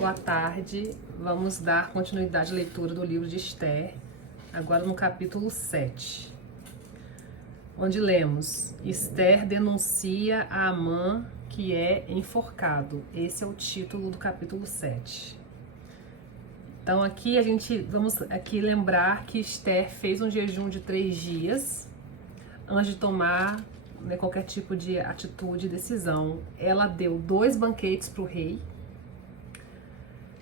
Boa tarde. Vamos dar continuidade à leitura do livro de Esther, agora no capítulo 7, onde lemos: Esther denuncia a Amã que é enforcado. Esse é o título do capítulo 7. Então aqui vamos lembrar que Esther fez um jejum de 3 dias antes de tomar qualquer tipo de atitude e decisão. Ela deu 2 banquetes para o rei,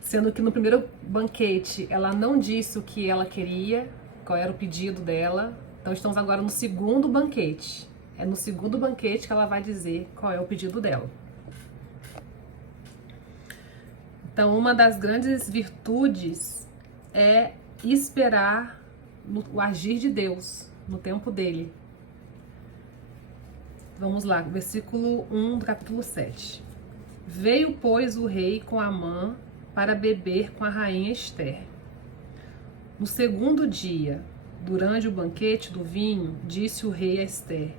sendo que no primeiro banquete ela não disse o que ela queria, qual era o pedido dela. Então estamos agora no segundo banquete. É no segundo banquete que ela vai dizer qual é o pedido dela. Então, uma das grandes virtudes é esperar o agir de Deus, no tempo dele. Vamos lá, versículo 1 do capítulo 7. Veio, pois, o rei com Amã para beber com a rainha Esther. No segundo dia, durante o banquete do vinho, disse o rei a Esther: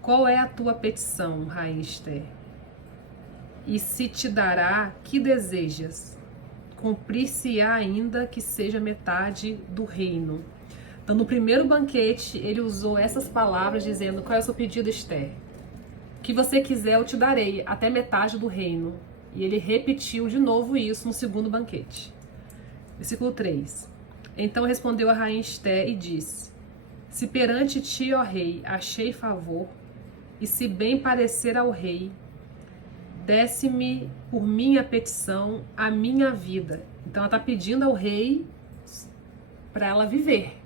qual é a tua petição, rainha Esther? E se te dará, que desejas? Cumprir-se-á ainda que seja metade do reino. Então, no primeiro banquete, ele usou essas palavras dizendo: qual é o seu pedido, Esther? O que você quiser, eu te darei, até metade do reino. E ele repetiu de novo isso no segundo banquete. Versículo 3. Então respondeu a rainha Esther e disse: se perante ti, ó rei, achei favor, e se bem parecer ao rei, desse-me por minha petição a minha vida. Então ela está pedindo ao rei para ela viver,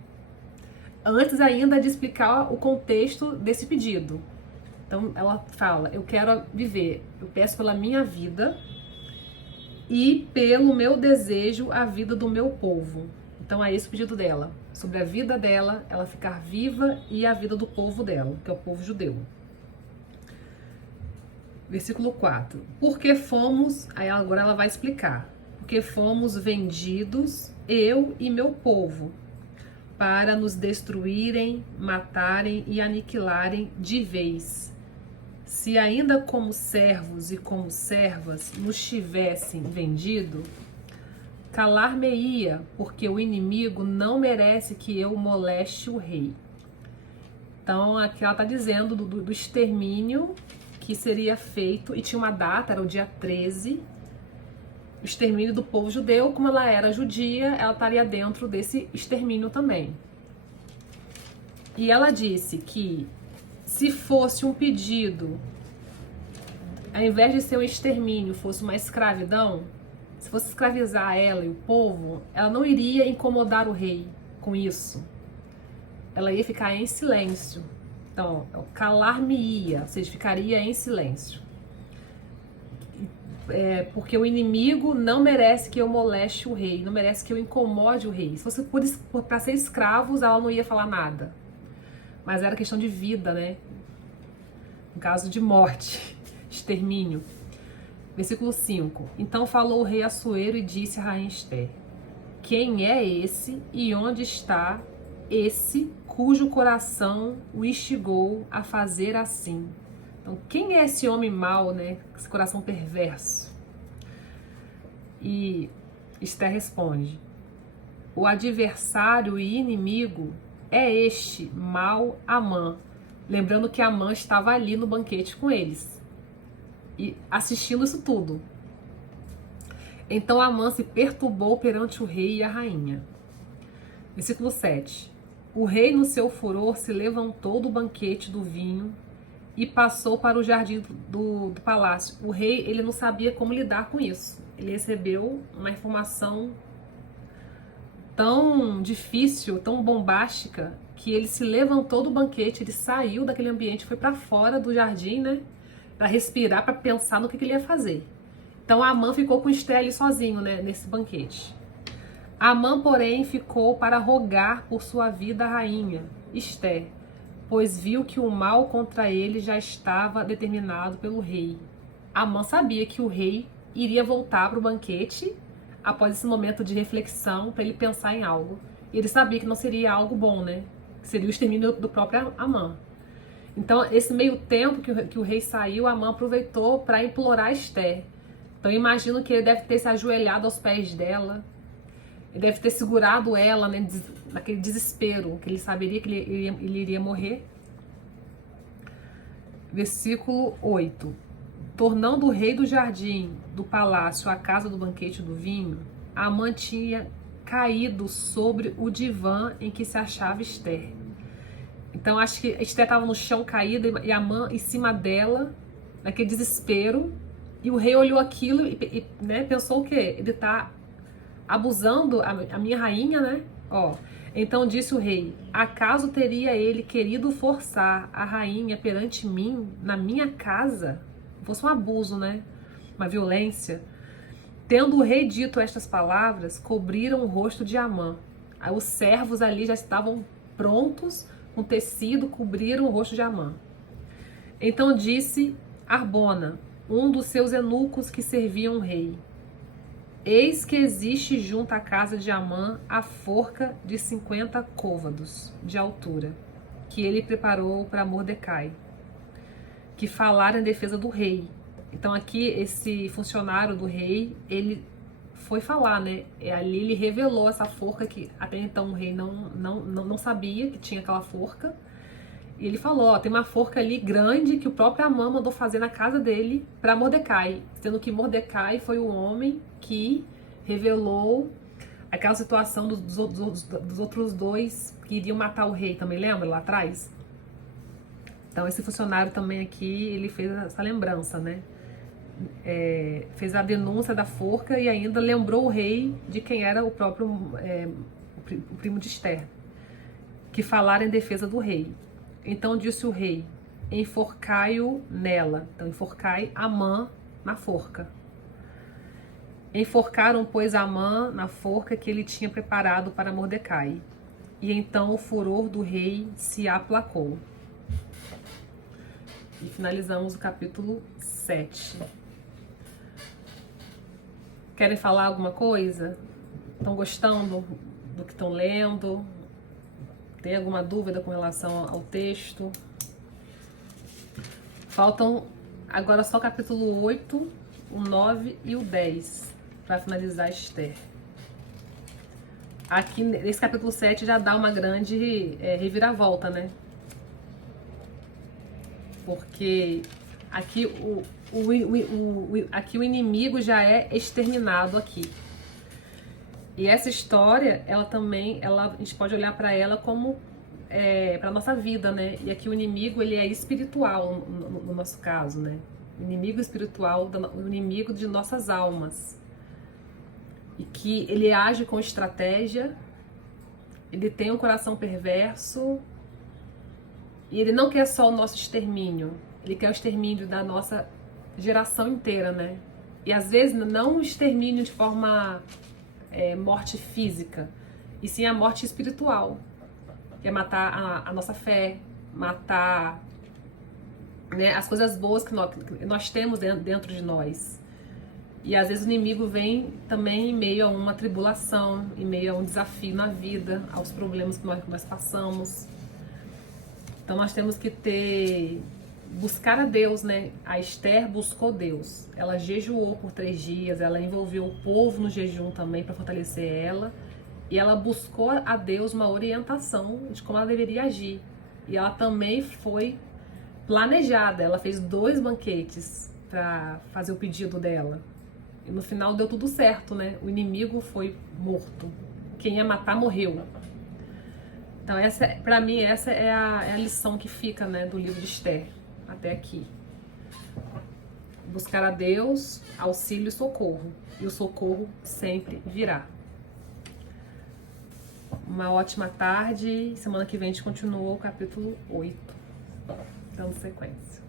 antes ainda de explicar o contexto desse pedido. Então ela fala: eu quero viver, eu peço pela minha vida e pelo meu desejo a vida do meu povo. Então é esse o pedido dela, sobre a vida dela, ela ficar viva, e a vida do povo dela, que é o povo judeu. Versículo 4. Porque fomos, aí agora ela vai explicar, porque fomos vendidos, eu e meu povo, para nos destruírem, matarem e aniquilarem de vez. Se ainda como servos e como servas nos tivessem vendido, calar-me-ia, porque o inimigo não merece que eu moleste o rei. Então aqui ela está dizendo do extermínio que seria feito, e tinha uma data, era o dia 13, o extermínio do povo judeu. Como ela era judia, ela estaria dentro desse extermínio também. E ela disse que se fosse um pedido, ao invés de ser um extermínio, fosse uma escravidão, se fosse escravizar ela e o povo, ela não iria incomodar o rei com isso. Ela ia ficar em silêncio. Então, calar-me-ia, ou seja, ficaria em silêncio. Porque o inimigo não merece que eu moleste o rei, não merece que eu incomode o rei. Se fosse para ser escravos, ela não ia falar nada. Mas era questão de vida, né? No caso de morte, extermínio. Versículo 5. Então falou o rei Assuero e disse a rainha Esther: quem é esse e onde está esse cujo coração o instigou a fazer assim? Então, quem é esse homem mau, né? Esse coração perverso? E Esther responde: o adversário e inimigo é este mau Amã. Lembrando que Amã estava ali no banquete com eles e assistindo isso tudo. Então Amã se perturbou perante o rei e a rainha. Versículo 7. O rei, no seu furor, se levantou do banquete do vinho e passou para o jardim do palácio. O rei, ele não sabia como lidar com isso. Ele recebeu uma informação tão difícil, tão bombástica, que ele se levantou do banquete, ele saiu daquele ambiente, foi para fora do jardim, né? Para respirar, para pensar no que ele ia fazer. Então Amã ficou com Esther ali sozinho, né, nesse banquete. Amã, porém, ficou para rogar por sua vida a rainha Esther, pois viu que o mal contra ele já estava determinado pelo rei. Amã sabia que o rei iria voltar para o banquete após esse momento de reflexão, para ele pensar em algo. E ele sabia que não seria algo bom, né? Que seria o extermínio do próprio Amã. Então, esse meio tempo que o rei saiu, Amã aproveitou para implorar Esther: Então eu imagino que ele deve ter se ajoelhado aos pés dela, ele deve ter segurado ela, né, naquele desespero, que ele saberia que ele iria morrer. Versículo 8. Tornando o rei do jardim do palácio à casa do banquete do vinho, Amã tinha caído sobre o divã em que se achava Esther. Então acho que Esther estava no chão caída e Amã em cima dela, naquele desespero. E o rei olhou aquilo e né, pensou o quê? Ele está abusando a minha rainha, né? Ó, então disse o rei: acaso teria ele querido forçar a rainha perante mim na minha casa? Fosse um abuso, né? Uma violência. Tendo o rei dito estas palavras, cobriram o rosto de Amã. Aí os servos ali já estavam prontos, com tecido, cobriram o rosto de Amã. Então disse Arbona, um dos seus eunucos que serviam o rei: eis que existe junto à casa de Amã a forca de 50 côvados de altura, que ele preparou para Mordecai, que falara em defesa do rei. Então aqui esse funcionário do rei, ele foi falar, né? E ali ele revelou essa forca que até então o rei não sabia que tinha aquela forca. E ele falou, ó, tem uma forca ali grande que o próprio Amã mandou fazer na casa dele para Mordecai, sendo que Mordecai foi o homem que revelou aquela situação dos outros dois que iriam matar o rei, também lembra lá atrás? Então esse funcionário também aqui, ele fez essa lembrança, né? Fez a denúncia da forca e ainda lembrou o rei de quem era o próprio o primo de Esther, que falara em defesa do rei. Então disse o rei: enforcai-o nela. Então enforcai Amã na forca. Enforcaram, pois, Amã na forca que ele tinha preparado para Mordecai. E então o furor do rei se aplacou. E finalizamos o capítulo 7. Querem falar alguma coisa? Estão gostando do que estão lendo? Tem alguma dúvida com relação ao texto? Faltam agora só o capítulo 8, o 9 e o 10 para finalizar Esther. Aqui nesse capítulo 7 já dá uma grande reviravolta, né? Porque aqui aqui o inimigo já é exterminado aqui. E essa história, ela também, a gente pode olhar para ela como para nossa vida, né? E aqui o inimigo, ele é espiritual no nosso caso, né? O inimigo espiritual, o inimigo de nossas almas. E que ele age com estratégia, ele tem um coração perverso, e ele não quer só o nosso extermínio, ele quer o extermínio da nossa geração inteira, né? E às vezes não o extermínio de forma morte física, e sim a morte espiritual, que é matar a nossa fé, matar, né, as coisas boas que nós temos dentro de nós. E às vezes o inimigo vem também em meio a uma tribulação, em meio a um desafio na vida, aos problemas que nós passamos. Então nós temos que buscar a Deus, né? A Esther buscou Deus. Ela jejuou por 3 dias, ela envolveu o povo no jejum também para fortalecer ela. E ela buscou a Deus uma orientação de como ela deveria agir. E ela também foi planejada. Ela fez 2 banquetes para fazer o pedido dela. E no final deu tudo certo, né? O inimigo foi morto. Quem ia matar morreu. Então, para mim, essa é a lição que fica, né, do livro de Esther, até aqui. Buscar a Deus, auxílio e socorro. E o socorro sempre virá. Uma ótima tarde. Semana que vem a gente continua o capítulo 8, dando sequência.